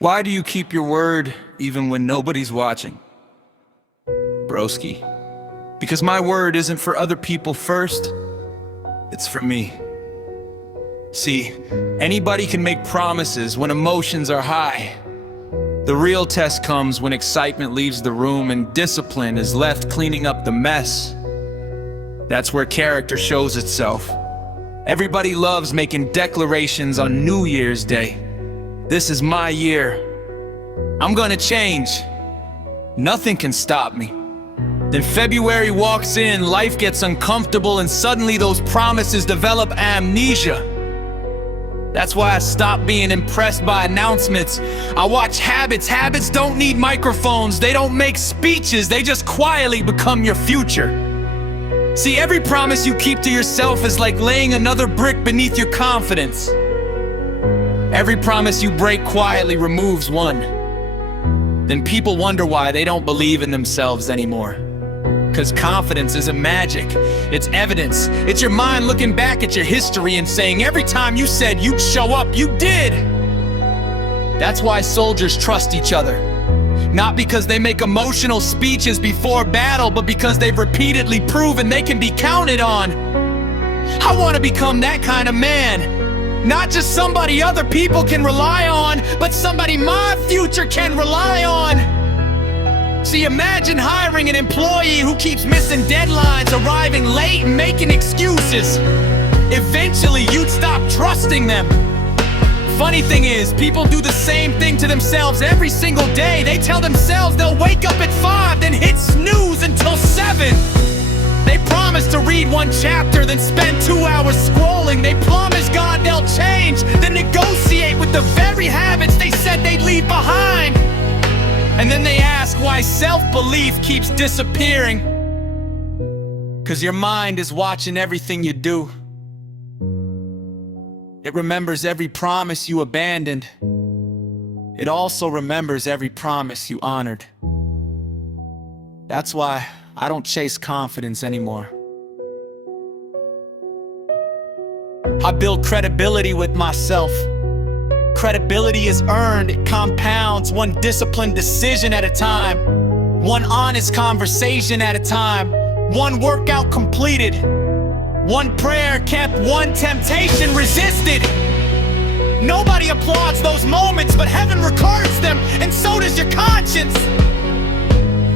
Why do you keep your word even when nobody's watching? Broski. Because my word isn't for other people first, it's for me. See, anybody can make promises when emotions are high. The real test comes when excitement leaves the room and discipline is left cleaning up the mess. That's where character shows itself. Everybody loves making declarations on New Year's Day. This is my year. I'm gonna change. Nothing can stop me. Then February walks in, life gets uncomfortable, and suddenly those promises develop amnesia. That's why I stopped being impressed by announcements. I watch habits. Habits don't need microphones. They don't make speeches. They just quietly become your future. See, every promise you keep to yourself is like laying another brick beneath your confidence. Every promise you break quietly removes one. Then people wonder why they don't believe in themselves anymore. 'Cause confidence isn't magic, it's evidence. It's your mind looking back at your history and saying every time you said you'd show up, you did. That's why soldiers trust each other. Not because they make emotional speeches before battle, but because they've repeatedly proven they can be counted on. I want to become that kind of man. Not just somebody other people can rely on, but somebody my future can rely on. See, imagine hiring an employee who keeps missing deadlines, arriving late, and making excuses. Eventually, you'd stop trusting them. Funny thing is, people do the same thing to themselves every single day. They tell themselves they'll wake up at 5, then hit snooze until 7. They promise to read 1 chapter, then spend 2 hours scrolling. They promise God they'll change, then negotiate with the very habits they said they'd leave behind. And then they ask why self-belief keeps disappearing. 'Cause your mind is watching everything you do. It remembers every promise you abandoned. It also remembers every promise you honored. That's why I don't chase confidence anymore. I build credibility with myself. Credibility is earned, it compounds, one disciplined decision at a time, one honest conversation at a time, one workout completed, one prayer kept, one temptation resisted. Nobody applauds those moments, but heaven records them, and so does your conscience.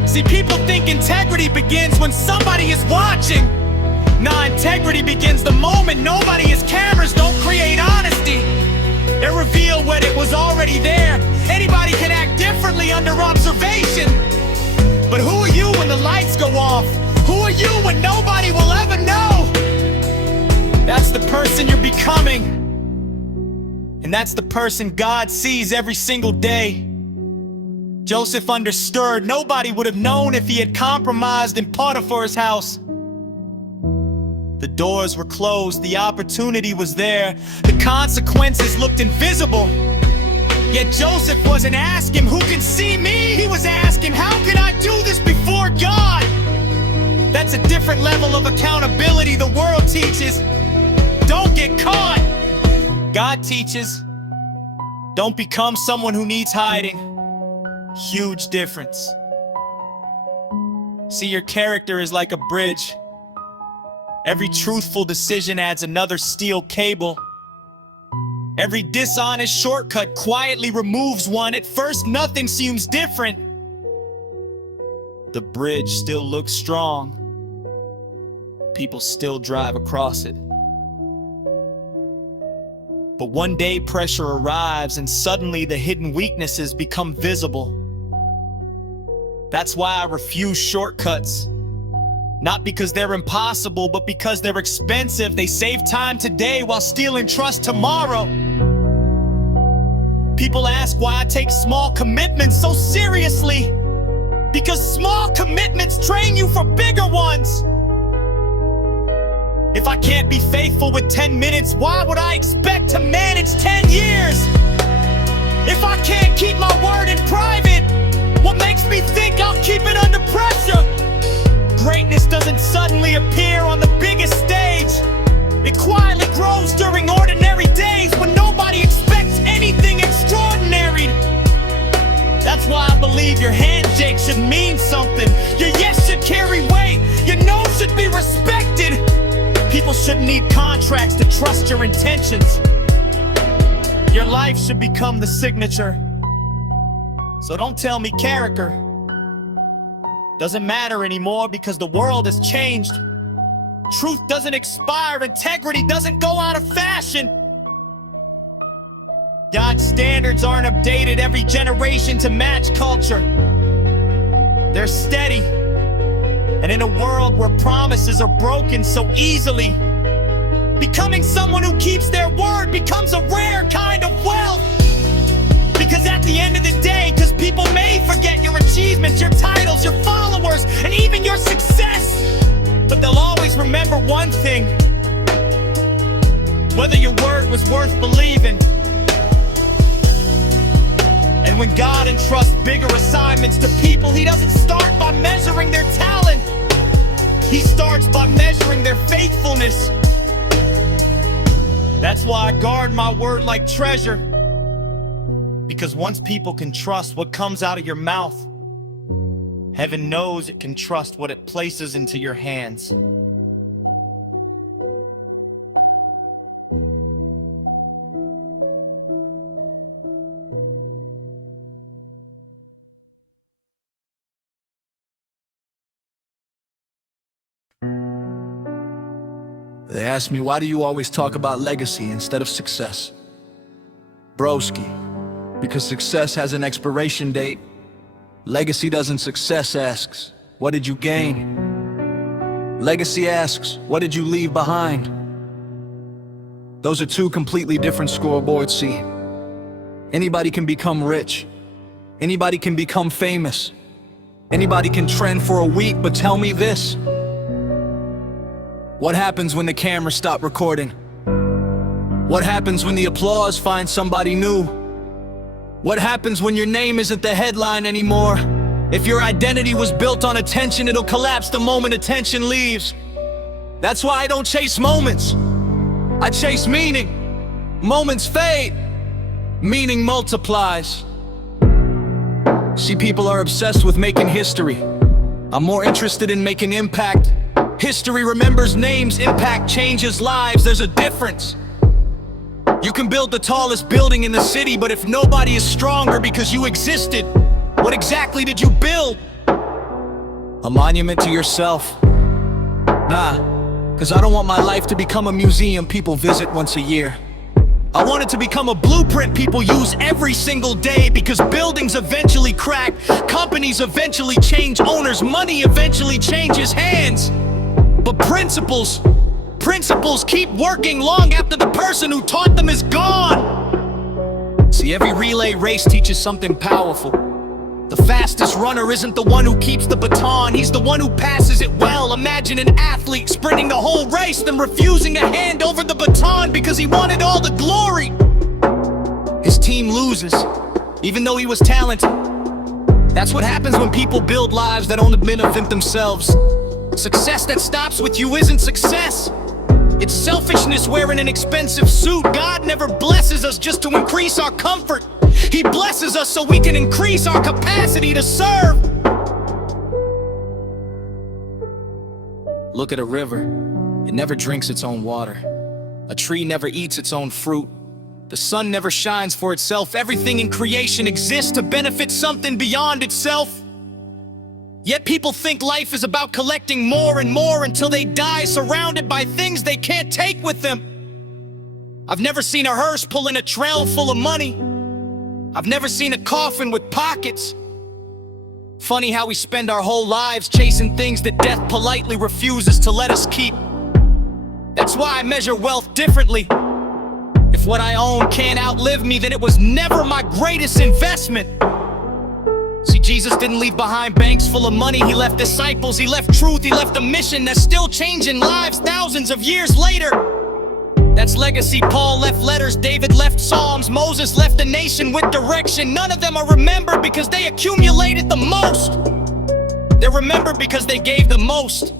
See, people think integrity begins when somebody is watching. Nah, integrity begins the moment nobody is. Cameras don't create honesty. They reveal when it was already there. Anybody can act differently under observation. But who are you when the lights go off? Who are you when nobody will ever know? That's the person you're becoming. And that's the person God sees every single day. Joseph understood nobody would have known if he had compromised in Potiphar's house. The doors were closed, the opportunity was there, the consequences looked invisible. Yet Joseph wasn't asking, who can see me? He was asking, how can I do this before God? That's a different level of accountability the world teaches. Don't get caught. God teaches, don't become someone who needs hiding. Huge difference. See, your character is like a bridge. Every truthful decision adds another steel cable. Every dishonest shortcut quietly removes one. At first, nothing seems different. The bridge still looks strong. People still drive across it. But one day pressure arrives and suddenly the hidden weaknesses become visible. That's why I refuse shortcuts. Not because they're impossible, but because they're expensive. They save time today while stealing trust tomorrow. People ask why I take small commitments so seriously. Because small commitments train you for bigger ones. If I can't be faithful with 10 minutes, why would I expect to manage 10 years? If I can't keep my word in private, what makes me think I'll keep it under pressure? Greatness doesn't suddenly appear on the biggest stage. It quietly grows during ordinary days when nobody expects anything extraordinary. believe your handshake should mean something. Your yes should carry weight. Your no should be respected. People shouldn't need contracts to trust your intentions. Your life should become the signature. So don't tell me character doesn't matter anymore, because the world has changed. Truth doesn't expire. Integrity doesn't go out of fashion. God's standards aren't updated every generation to match culture. They're steady. And in a world where promises are broken so easily, becoming someone who keeps their word becomes a rare kind of wealth. Because at the end of the day, because people may forget your achievements, your titles, your followers, and even your success, but they'll always remember one thing: whether your word was worth believing. And when God entrusts bigger assignments to people, He doesn't start by measuring their talent. He starts by measuring their faithfulness. That's why I guard my word like treasure. Because once people can trust what comes out of your mouth, heaven knows it can trust what it places into your hands. They ask me, why do you always talk about legacy instead of success? Broski, because success has an expiration date. Legacy doesn't. Success asks, what did you gain? Legacy asks, what did you leave behind? Those are two completely different scoreboards, see. Anybody can become rich. Anybody can become famous. Anybody can trend for a week, but tell me this: what happens when the cameras stop recording? What happens when the applause finds somebody new? What happens when your name isn't the headline anymore? If your identity was built on attention, it'll collapse the moment attention leaves. That's why I don't chase moments. I chase meaning. Moments fade. Meaning multiplies. See, people are obsessed with making history. I'm more interested in making impact. History remembers names, impact changes lives. There's a difference. You can build the tallest building in the city, but if nobody is stronger because you existed, what exactly did you build? A monument to yourself? Nah, cause I don't want my life to become a museum people visit once a year. I want it to become a blueprint people use every single day, because buildings eventually crack, companies eventually change owners, money eventually changes hands. But principles keep working long after the person who taught them is gone. See, every relay race teaches something powerful. The fastest runner isn't the one who keeps the baton, he's the one who passes it well. Imagine an athlete sprinting the whole race, then refusing to hand over the baton because he wanted all the glory. His team loses, even though he was talented. That's what happens when people build lives that don't benefit themselves. Success that stops with you isn't success. It's selfishness wearing an expensive suit. God never blesses us just to increase our comfort. He blesses us so we can increase our capacity to serve. Look at a river. It never drinks its own water. A tree never eats its own fruit. The sun never shines for itself. Everything in creation exists to benefit something beyond itself. Yet people think life is about collecting more and more until they die surrounded by things they can't take with them. I've never seen a hearse pulling a trail full of money. I've never seen a coffin with pockets. Funny how we spend our whole lives chasing things that death politely refuses to let us keep. That's why I measure wealth differently. If what I own can't outlive me, then it was never my greatest investment. See, Jesus didn't leave behind banks full of money. He left disciples, he left truth, he left a mission that's still changing lives thousands of years later. That's legacy. Paul left letters, David left psalms, Moses left a nation with direction. None of them are remembered because they accumulated the most. They're remembered because they gave the most.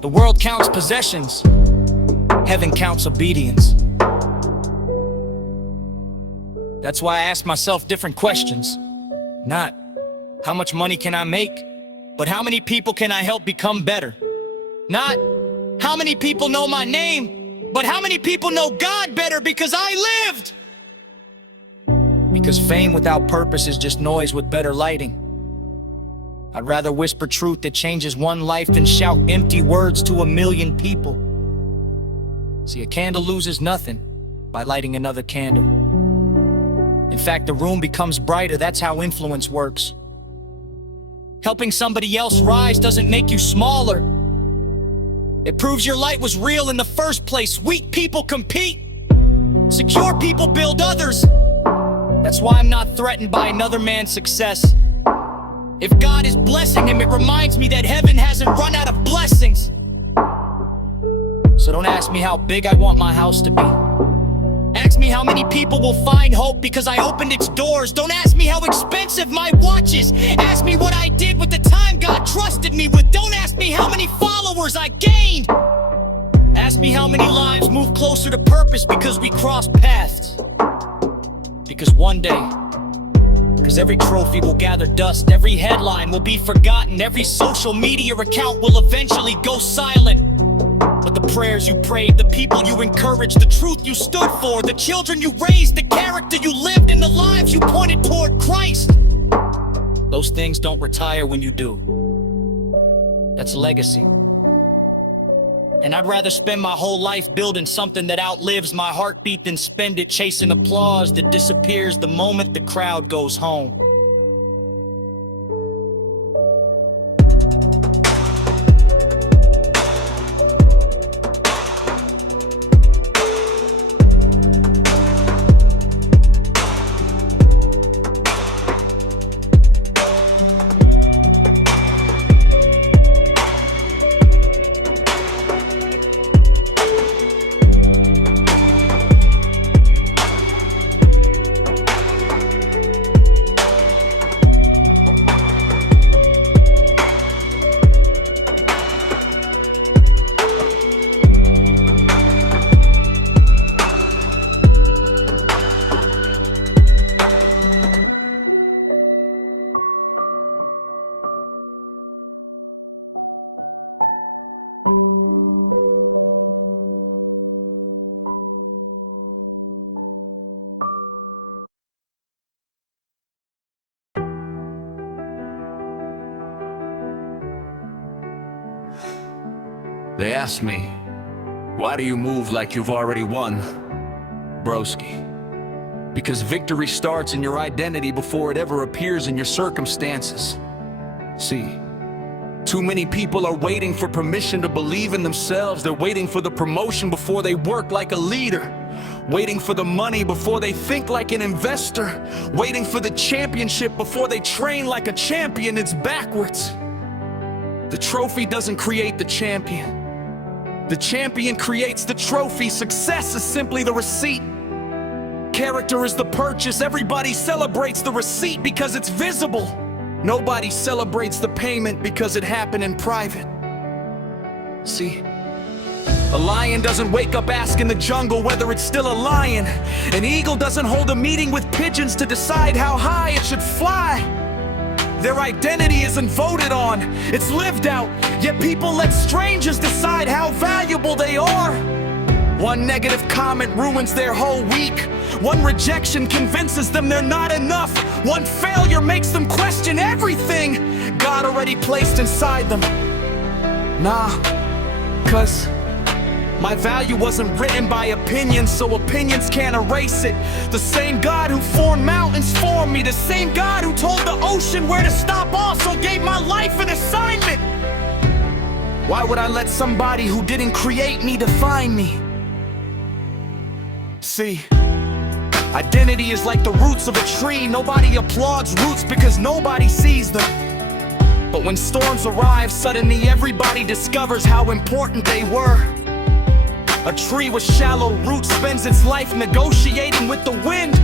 The world counts possessions. Heaven counts obedience. That's why I ask myself different questions. Not how much money can I make, but how many people can I help become better? Not how many people know my name, but how many people know God better because I lived? Because fame without purpose is just noise with better lighting. I'd rather whisper truth that changes one life than shout empty words to a million people. See, a candle loses nothing by lighting another candle. In fact, the room becomes brighter. That's how influence works. Helping somebody else rise doesn't make you smaller. It proves your light was real in the first place. Weak people compete. Secure people build others. That's why I'm not threatened by another man's success. If God is blessing him, it reminds me that heaven hasn't run out of blessings. So don't ask me how big I want my house to be. Ask me how many people will find hope because I opened its doors. Don't ask me how expensive my watch is. Ask me what I did with the time God trusted me with. Don't ask me how many followers I gained. Ask me how many lives move closer to purpose because we crossed paths. Because one day, every trophy will gather dust, every headline will be forgotten, every social media account will eventually go silent. But the prayers you prayed, the people you encouraged, the truth you stood for, the children you raised, the character you lived, and the lives you pointed toward Christ, those things don't retire when you do. That's legacy. And I'd rather spend my whole life building something that outlives my heartbeat than spend it chasing applause that disappears the moment the crowd goes home. They asked me, why do you move like you've already won, broski? Because victory starts in your identity before it ever appears in your circumstances. See, too many people are waiting for permission to believe in themselves. They're waiting for the promotion before they work like a leader. Waiting for the money before they think like an investor. Waiting for the championship before they train like a champion. It's backwards. The trophy doesn't create the champion. The champion creates the trophy. Success is simply the receipt. Character is the purchase. Everybody celebrates the receipt because it's visible. Nobody celebrates the payment because it happened in private. See, a lion doesn't wake up asking the jungle whether it's still a lion. An eagle doesn't hold a meeting with pigeons to decide how high it should fly. Their identity isn't voted on, it's lived out. Yet people let strangers decide how valuable they are. One negative comment ruins their whole week. One rejection convinces them they're not enough. One failure makes them question everything God already placed inside them. Nah, 'cause my value wasn't written by opinions, so opinions can't erase it. The same God who formed mountains formed me. The same God who told the ocean where to stop also gave my life an assignment. Why would I let somebody who didn't create me define me? See, identity is like the roots of a tree. Nobody applauds roots because nobody sees them. But when storms arrive, suddenly everybody discovers how important they were. A tree with shallow roots spends its life negotiating with the wind.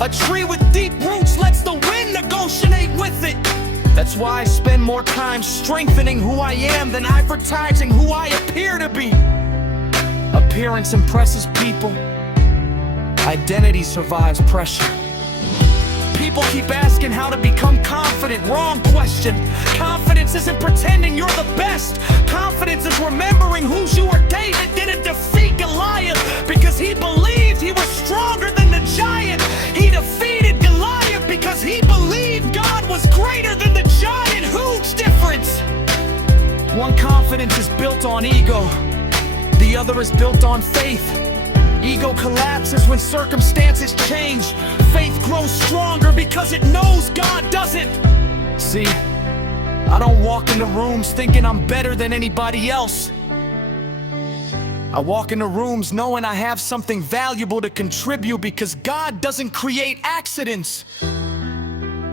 A tree with deep roots lets the wind negotiate with it. That's why I spend more time strengthening who I am than advertising who I appear to be. Appearance impresses people. Identity survives pressure. People keep asking how to become confident. Wrong question. Confidence isn't pretending you're the best. Confidence is remembering who you are. David didn't defeat Goliath because he believed he was stronger than the giant. He defeated Goliath because he believed God was greater than the giant. Huge difference. One confidence is built on ego. The other is built on faith. Ego collapses when circumstances change. Faith grows stronger because it knows God doesn't. See, I don't walk into rooms thinking I'm better than anybody else. I walk into rooms knowing I have something valuable to contribute because God doesn't create accidents.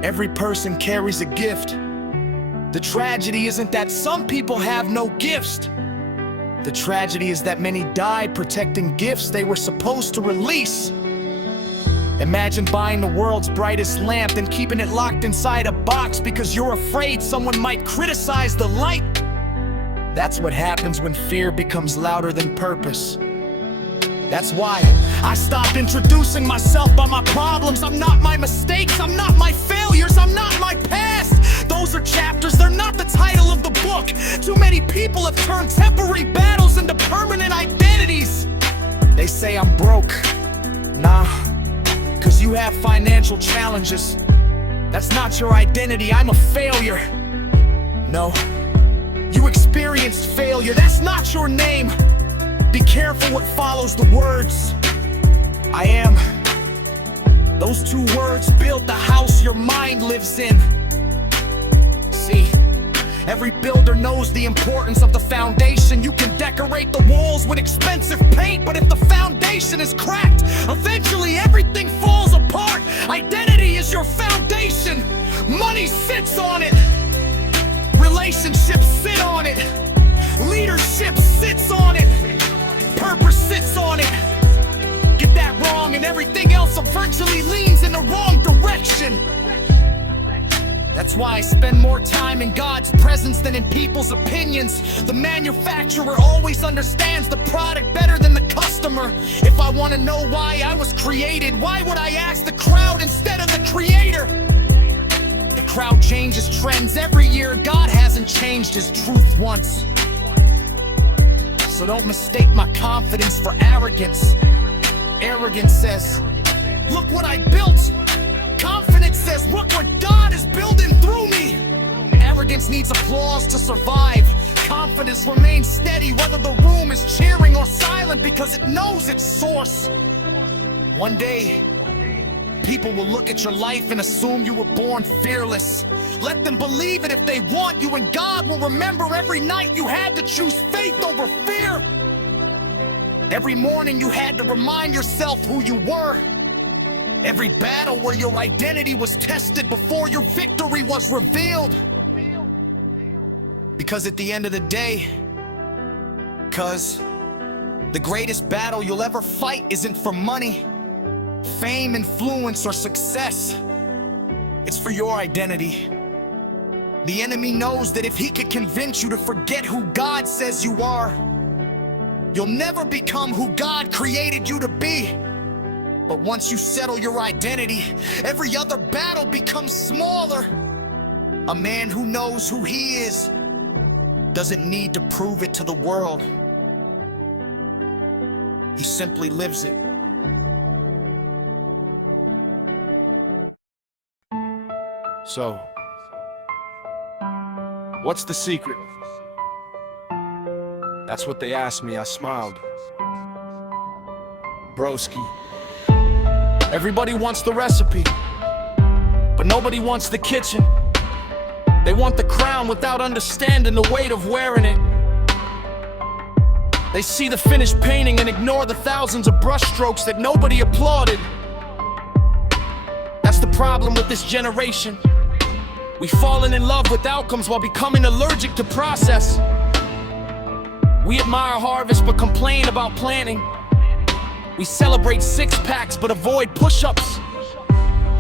Every person carries a gift. The tragedy isn't that some people have no gifts. The tragedy is that many died protecting gifts they were supposed to release. Imagine buying the world's brightest lamp and keeping it locked inside a box because you're afraid someone might criticize the light. That's what happens when fear becomes louder than purpose. That's why I stopped introducing myself by my problems. I'm not my mistakes, I'm not my failures, I'm not my past. Those are chapters, they're not the title of the book. Too many people have turned temporary battles into permanent identities. They say I'm broke. Nah, cause you have financial challenges. That's not your identity, I'm a failure. No, you experienced failure, that's not your name. Be careful what follows the words. I am. Those two words build the house your mind lives in. See, every builder knows the importance of the foundation. You can decorate the walls with expensive paint, but if the foundation is cracked, eventually everything falls apart. Identity is your foundation. Money sits on it. Relationships sit on it. Leadership sits on it. Purpose sits on it. Get that wrong and everything else eventually leans in the wrong direction. That's why I spend more time in God's presence than in people's opinions. The manufacturer always understands the product better than the customer. If I want to know why I was created, why would I ask the crowd instead of the creator? The crowd changes trends every year. God hasn't changed his truth once. So don't mistake my confidence for arrogance. Arrogance says, look what I built. Confidence says, look what God is building through me. Arrogance needs applause to survive. Confidence remains steady whether the room is cheering or silent because it knows its source. One day, people will look at your life and assume you were born fearless. Let them believe it if they want you, and God will remember every night you had to choose faith over fear. Every morning you had to remind yourself who you were. Every battle where your identity was tested before your victory was revealed. Because at the end of the day, the greatest battle you'll ever fight isn't for money, fame, influence, or success. It's for your identity. The enemy knows that if he could convince you to forget who God says you are, you'll never become who God created you to be. But once you settle your identity, every other battle becomes smaller. A man who knows who he is doesn't need to prove it to the world. He simply lives it. So, what's the secret? That's what they asked me. I smiled. Broski. Everybody wants the recipe, but nobody wants the kitchen. They want the crown without understanding the weight of wearing it. They see the finished painting and ignore the thousands of brushstrokes that nobody applauded. That's the problem with this generation. We've fallen in love with outcomes while becoming allergic to process. We admire harvest but complain about planting. We celebrate six-packs but avoid push-ups.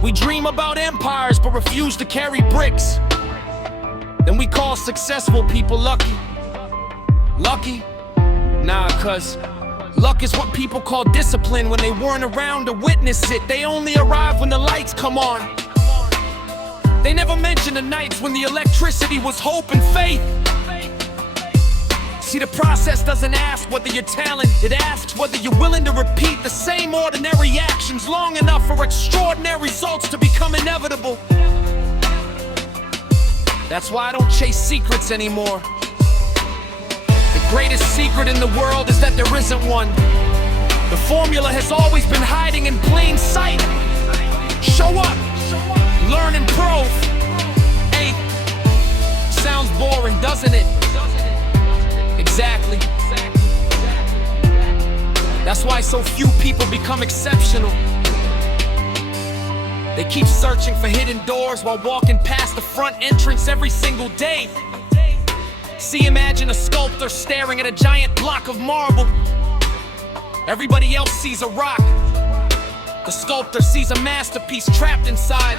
We dream about empires but refuse to carry bricks. Then we call successful people lucky. Lucky? Nah, cause luck is what people call discipline when they weren't around to witness it. They only arrive when the lights come on. They never mention the nights when the electricity was hope and faith. See, the process doesn't ask whether you're talented, it asks whether you're willing to repeat the same ordinary actions long enough for extraordinary results to become inevitable. That's why I don't chase secrets anymore. The greatest secret in the world is that there isn't one. The formula has always been hiding in plain sight. Show up, learn and prove. Hey, sounds boring, doesn't it? Exactly. That's why so few people become exceptional. They keep searching for hidden doors while walking past the front entrance every single day. See, imagine a sculptor staring at a giant block of marble. Everybody else sees a rock. The sculptor sees a masterpiece trapped inside.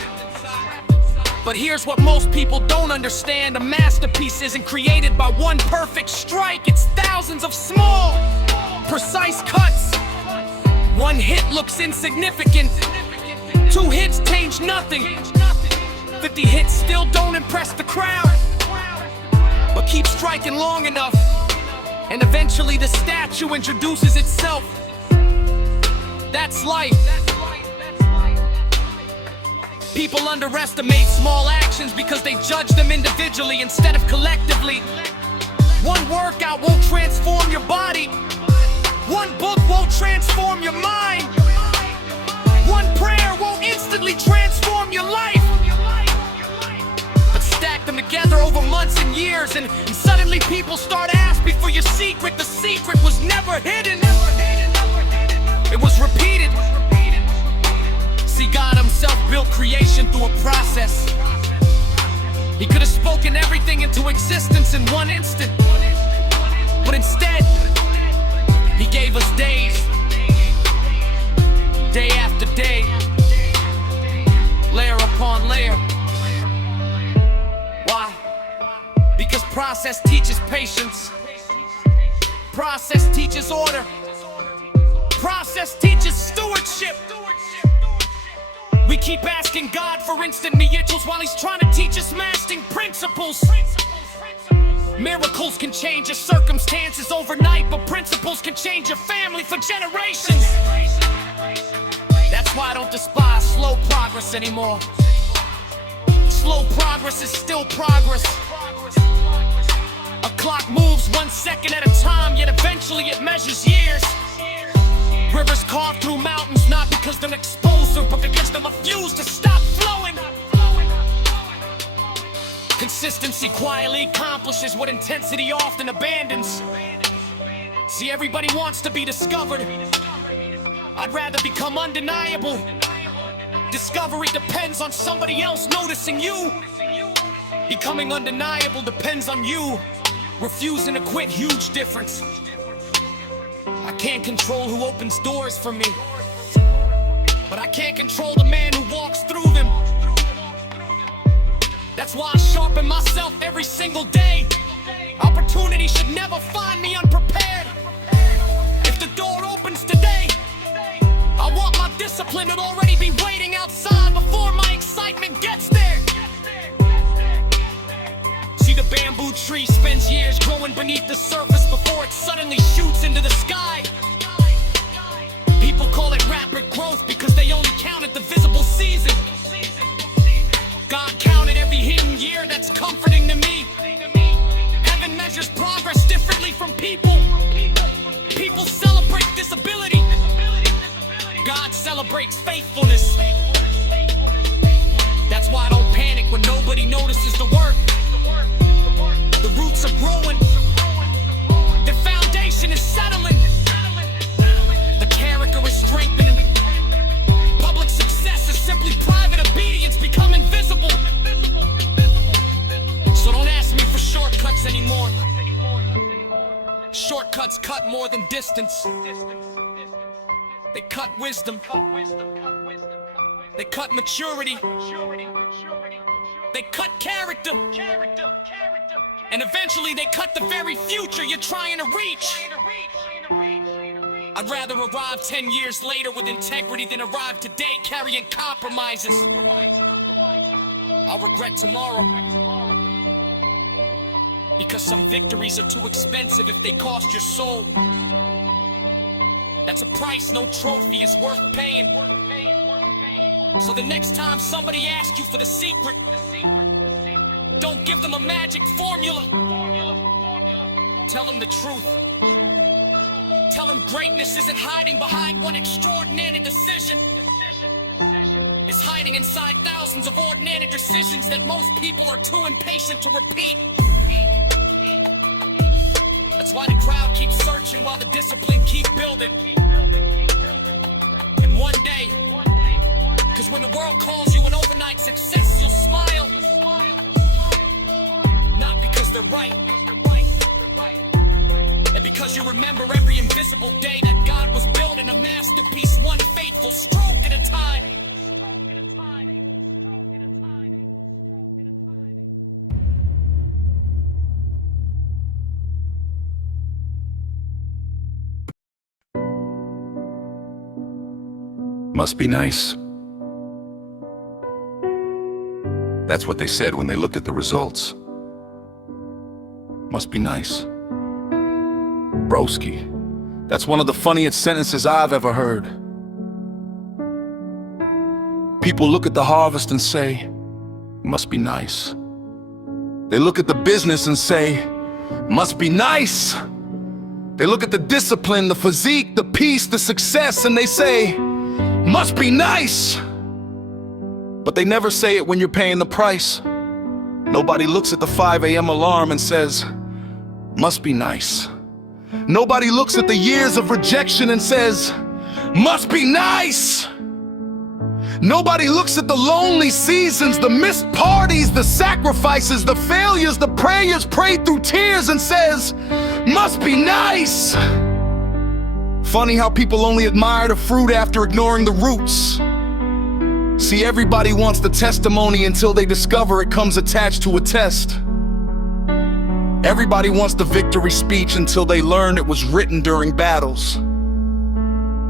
But here's what most people don't understand. A masterpiece isn't created by one perfect strike. It's thousands of small, precise cuts. One hit looks insignificant. 2 hits change nothing. 50 hits still don't impress the crowd. But keep striking long enough, and eventually the statue introduces itself. That's life. People underestimate small actions because they judge them individually instead of collectively. One workout won't transform your body. One book won't transform your mind. One prayer won't instantly transform your life. But stack them together over months and years, and suddenly people start asking for your secret. The secret was never hidden. It was repeated. See, God himself built creation through a process. He could have spoken everything into existence in one instant, but instead, he gave us days, day after day, layer upon layer. Why? Because process teaches patience. Process teaches order. Process teaches stewardship. We keep asking God for instant miracles while he's trying to teach us lasting principles. Miracles can change your circumstances overnight, but principles can change your family for generations. That's why I don't despise slow progress anymore. Slow progress is still progress. A clock moves 1 second at a time, yet eventually it measures years. Rivers carve through mountains not because they're explosive, but because they refuse to stop flowing. Consistency quietly accomplishes what intensity often abandons. See, everybody wants to be discovered. I'd rather become undeniable. Discovery depends on somebody else noticing you. Becoming undeniable depends on you refusing to quit. Huge difference. I can't control who opens doors for me, but I can't control the man who walks through them. That's why I sharpen myself every single day. Opportunity should never find me unprepared. If the door opens today, I want my discipline to already be waiting outside before my excitement gets there. See, the bamboo tree spends years growing beneath the surface before it suddenly shoots into the sky. People call it rapid growth because they only counted the visible season. God counted every hidden year, that's comforting to me. Heaven measures progress differently from people. People celebrate disability. God celebrates faithfulness. That's why I don't panic when nobody notices the work. The roots are growing. The foundation is settling. The character is strengthening. Public success is simply private obedience becoming visible. So don't ask me for shortcuts anymore. Shortcuts cut more than distance. They cut wisdom. They cut maturity. They cut character. And eventually they cut the very future you're trying to reach. I'd rather arrive 10 years later with integrity than arrive today carrying compromises. I'll regret tomorrow. Because some victories are too expensive if they cost your soul. That's a price no trophy is worth paying. So the next time somebody asks you for the secret, don't give them a magic formula. Tell them the truth. Tell them greatness isn't hiding behind one extraordinary decision. It's hiding inside thousands of ordinary decisions that most people are too impatient to repeat. That's why the crowd keeps searching while the discipline keep building. And one day, cause when the world calls you an overnight success, you'll smile. Not because they're right, and because you remember every invisible day that God was building a masterpiece, one faithful stroke at a time. Must be nice. That's what they said when they looked at the results. Must be nice. Broski. That's one of the funniest sentences I've ever heard. People look at the harvest and say, must be nice. They look at the business and say, must be nice. They look at the discipline, the physique, the peace, the success, and they say, must be nice. But they never say it when you're paying the price. Nobody looks at the 5 a.m. alarm and says, must be nice. Nobody looks at the years of rejection and says, must be nice. Nobody looks at the lonely seasons, the missed parties, the sacrifices, the failures, the prayers prayed through tears and says, must be nice. Funny how people only admire the fruit after ignoring the roots. See, everybody wants the testimony until they discover it comes attached to a test. Everybody wants the victory speech until they learn it was written during battles.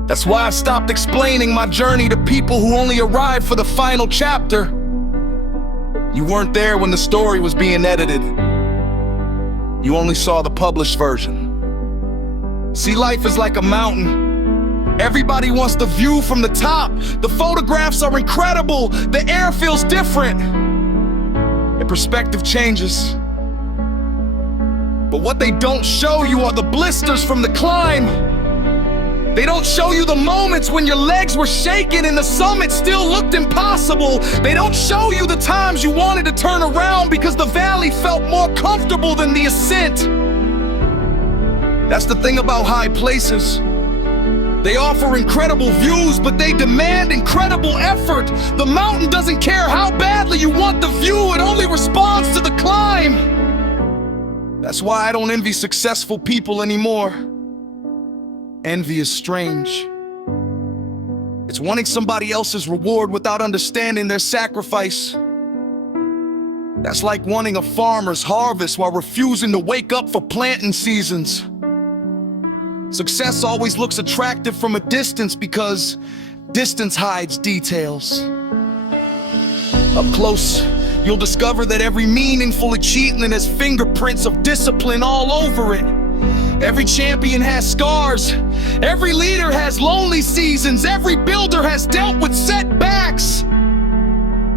That's why I stopped explaining my journey to people who only arrived for the final chapter. You weren't there when the story was being edited. You only saw the published version. See, life is like a mountain. Everybody wants the view from the top. The photographs are incredible. The air feels different. And perspective changes. But what they don't show you are the blisters from the climb. They don't show you the moments when your legs were shaking and the summit still looked impossible. They don't show you the times you wanted to turn around because the valley felt more comfortable than the ascent. That's the thing about high places. They offer incredible views, but they demand incredible effort. The mountain doesn't care how badly you want the view, it only responds to the climb. That's why I don't envy successful people anymore. Envy is strange. It's wanting somebody else's reward without understanding their sacrifice. That's like wanting a farmer's harvest while refusing to wake up for planting seasons. Success always looks attractive from a distance because distance hides details. Up close, you'll discover that every meaningful achievement has fingerprints of discipline all over it. Every champion has scars. Every leader has lonely seasons. Every builder has dealt with setbacks.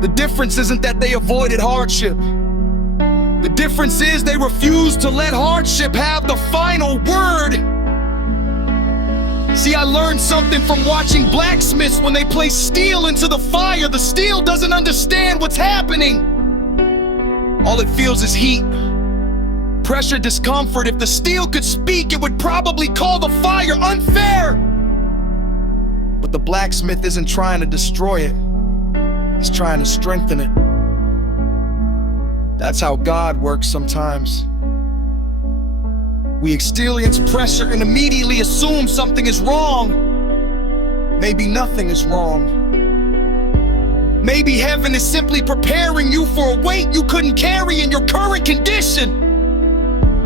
The difference isn't that they avoided hardship. The difference is they refused to let hardship have the final word. See, I learned something from watching blacksmiths when they place steel into the fire. The steel doesn't understand what's happening. All it feels is heat, pressure, discomfort. If the steel could speak, it would probably call the fire unfair. But the blacksmith isn't trying to destroy it. He's trying to strengthen it. That's how God works sometimes. We experience pressure and immediately assume something is wrong. Maybe nothing is wrong. Maybe heaven is simply preparing you for a weight you couldn't carry in your current condition.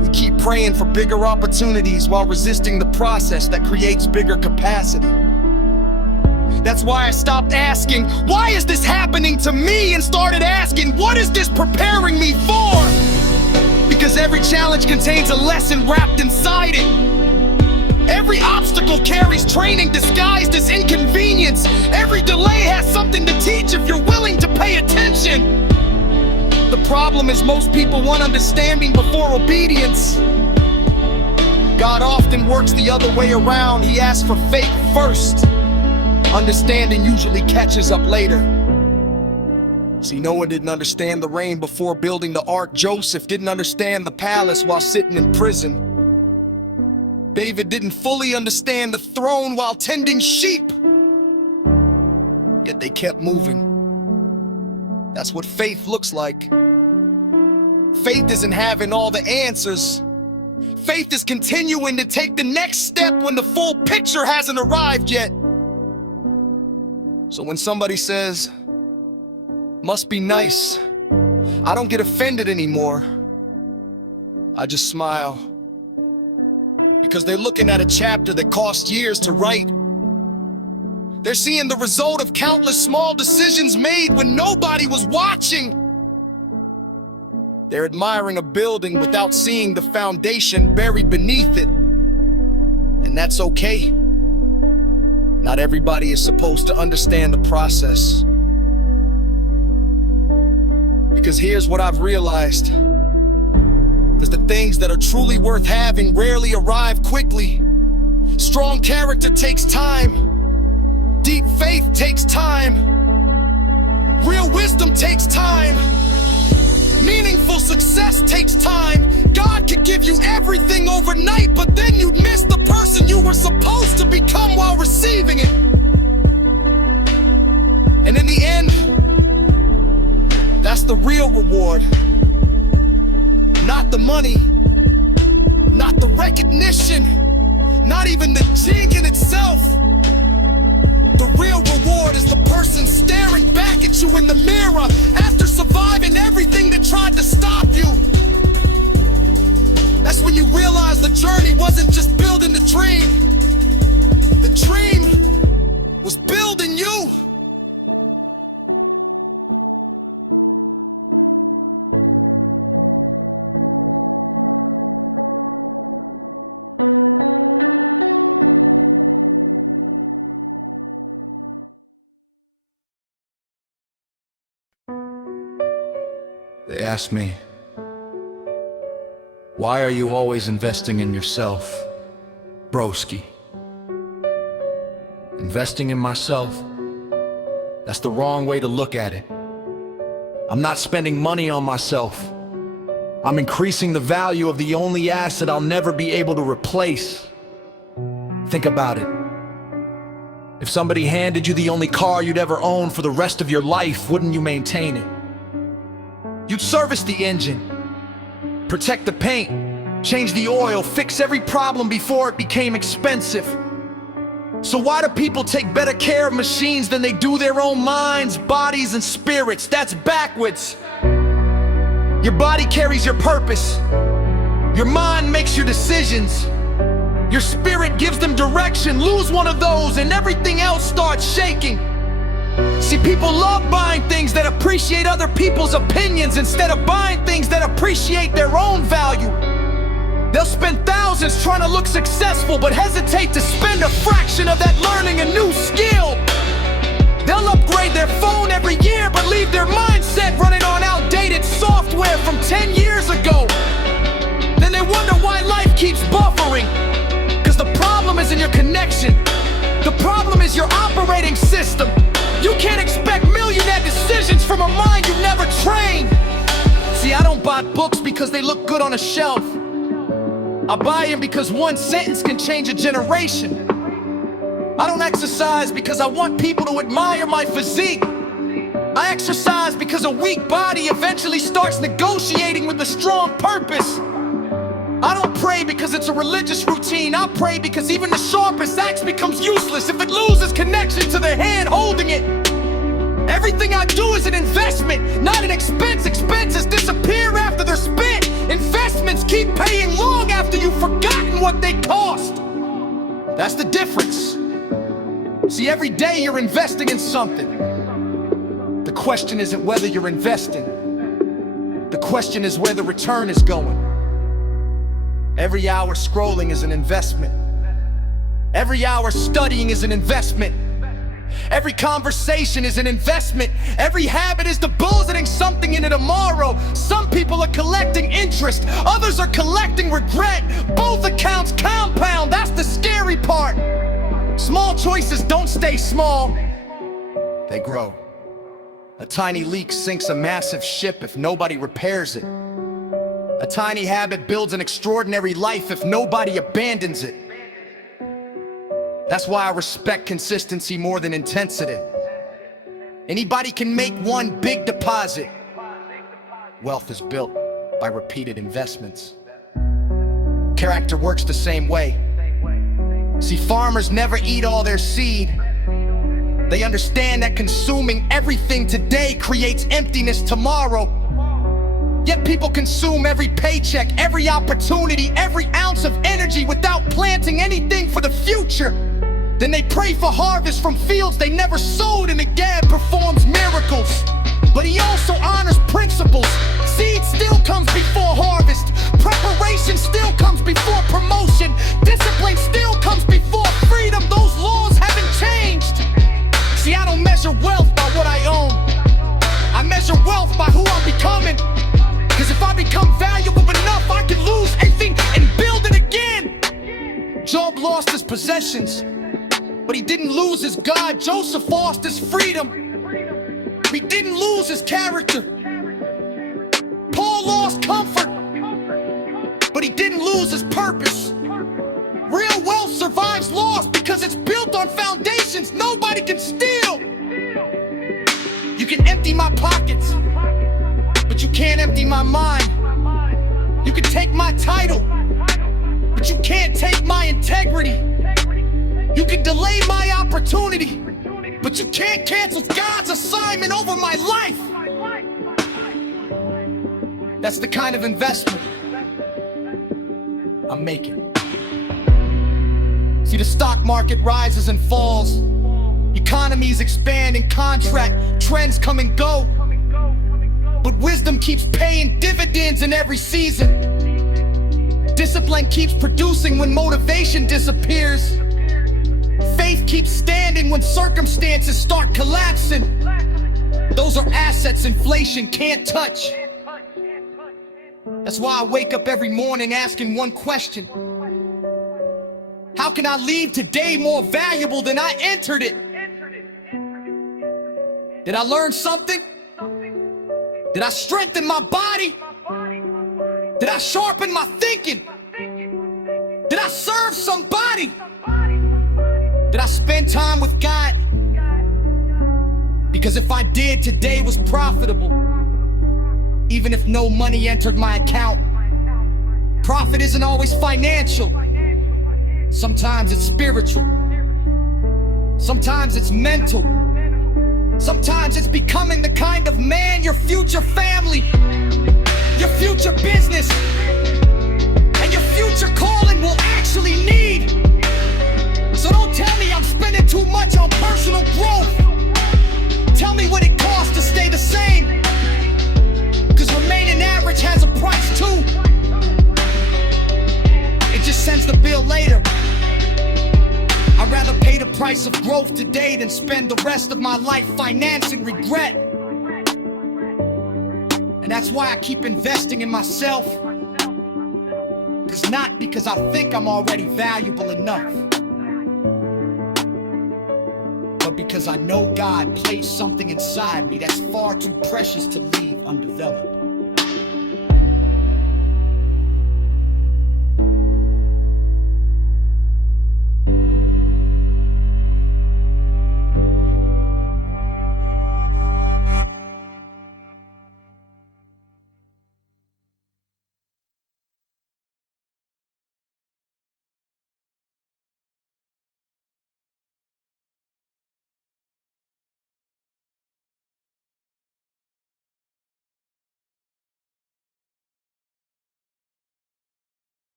We keep praying for bigger opportunities while resisting the process that creates bigger capacity. That's why I stopped asking, why is this happening to me? And started asking, what is this preparing me for? Because every challenge contains a lesson wrapped inside it. Every obstacle carries training disguised as inconvenience. Every delay has something to teach if you're willing to pay attention. The problem is most people want understanding before obedience. God often works the other way around. He asks for faith first. Understanding usually catches up later. See, Noah didn't understand the rain before building the ark. Joseph didn't understand the palace while sitting in prison. David didn't fully understand the throne while tending sheep. Yet they kept moving. That's what faith looks like. Faith isn't having all the answers. Faith is continuing to take the next step when the full picture hasn't arrived yet. So when somebody says, "Must be nice," I don't get offended anymore. I just smile. Because they're looking at a chapter that cost years to write. They're seeing the result of countless small decisions made when nobody was watching. They're admiring a building without seeing the foundation buried beneath it. And that's okay. Not everybody is supposed to understand the process. Because here's what I've realized. Because the things that are truly worth having rarely arrive quickly. Strong character takes time. Deep faith takes time. Real wisdom takes time. Meaningful success takes time. God could give you everything overnight, but then you'd miss the person you were supposed to become while receiving it. And in the end, that's the real reward. Not the money, not the recognition, not even the jig in itself. The real reward is the person staring back at you in the mirror after surviving everything that tried to stop you. That's when you realize the journey wasn't just building the dream. The dream was building you. They ask me, "Why are you always investing in yourself, broski?" Investing in myself? That's the wrong way to look at it. I'm not spending money on myself. I'm increasing the value of the only asset I'll never be able to replace. Think about it. If somebody handed you the only car you'd ever own for the rest of your life, wouldn't you maintain it? You'd service the engine, protect the paint, change the oil, fix every problem before it became expensive. So why do people take better care of machines than they do their own minds, bodies, and spirits? That's backwards. Your body carries your purpose. Your mind makes your decisions. Your spirit gives them direction. Lose one of those and everything else starts shaking. See, people love buying things that appreciate other people's opinions instead of buying things that appreciate their own value. They'll spend thousands trying to look successful, but hesitate to spend a fraction of that learning a new skill. They'll upgrade their phone every year, but leave their mindset running on outdated software from 10 years ago. Then they wonder why life keeps buffering. Because the problem isn't your connection. The problem is your operating system. You can't expect millionaire decisions from a mind you never trained. See, I don't buy books because they look good on a shelf. I buy them because one sentence can change a generation. I don't exercise because I want people to admire my physique. I exercise because a weak body eventually starts negotiating with a strong purpose. I don't pray because it's a religious routine. I pray because even the sharpest axe becomes useless if it loses connection to the hand holding it. Everything I do is an investment, not an expense. Expenses disappear after they're spent. Investments keep paying long after you've forgotten what they cost. That's the difference. See, every day you're investing in something. The question isn't whether you're investing. The question is where the return is going. Every hour scrolling is an investment. Every hour studying is an investment. Every conversation is an investment. Every habit is depositing something into tomorrow. Some people are collecting interest, others are collecting regret. Both accounts compound, that's the scary part. Small choices don't stay small, they grow. A tiny leak sinks a massive ship if nobody repairs it. A tiny habit builds an extraordinary life if nobody abandons it. That's why I respect consistency more than intensity. Anybody can make one big deposit. Wealth is built by repeated investments. Character works the same way. See, farmers never eat all their seed. They understand that consuming everything today creates emptiness tomorrow. Yet people consume every paycheck, every opportunity, every ounce of energy without planting anything for the future. Then they pray for harvest from fields they never sowed, and God performs miracles. But he also honors principles. Seed still comes before harvest. Preparation still comes before promotion. Discipline still comes before freedom. Those laws haven't changed. See, I don't measure wealth by what I own. I measure wealth by who I'm becoming. Cause if I become valuable enough, I can lose everything and build it again. Job lost his possessions, but he didn't lose his God. Joseph lost his freedom. He didn't lose his character. Paul lost comfort, but he didn't lose his purpose. Real wealth survives loss because it's built on foundations nobody can steal. You can empty my pockets, but you can't empty my mind. You can take my title, but you can't take my integrity. You can delay my opportunity, but you can't cancel God's assignment over my life. That's the kind of investment I'm making. See, the stock market rises and falls. Economies expand and contract. Trends come and go. But wisdom keeps paying dividends in every season. Discipline keeps producing when motivation disappears. Faith keeps standing when circumstances start collapsing. Those are assets inflation can't touch. That's why I wake up every morning asking one question. How can I leave today more valuable than I entered it? Did I learn something? Did I strengthen my body? Did I sharpen my thinking? Did I serve somebody? Did I spend time with God? Because if I did, today was profitable. Even if no money entered my account. Profit isn't always financial. Sometimes it's spiritual. Sometimes it's mental. Sometimes it's becoming the kind of man your future family, your future business, and your future calling will actually need. So don't tell me I'm spending too much on personal growth. Tell me what it costs to stay the same. Cause remaining average has a price too. It just sends the bill later. I'd rather pay the price of growth today than spend the rest of my life financing regret. And that's why I keep investing in myself. Cause not because I think I'm already valuable enough, but because I know God placed something inside me that's far too precious to leave undeveloped.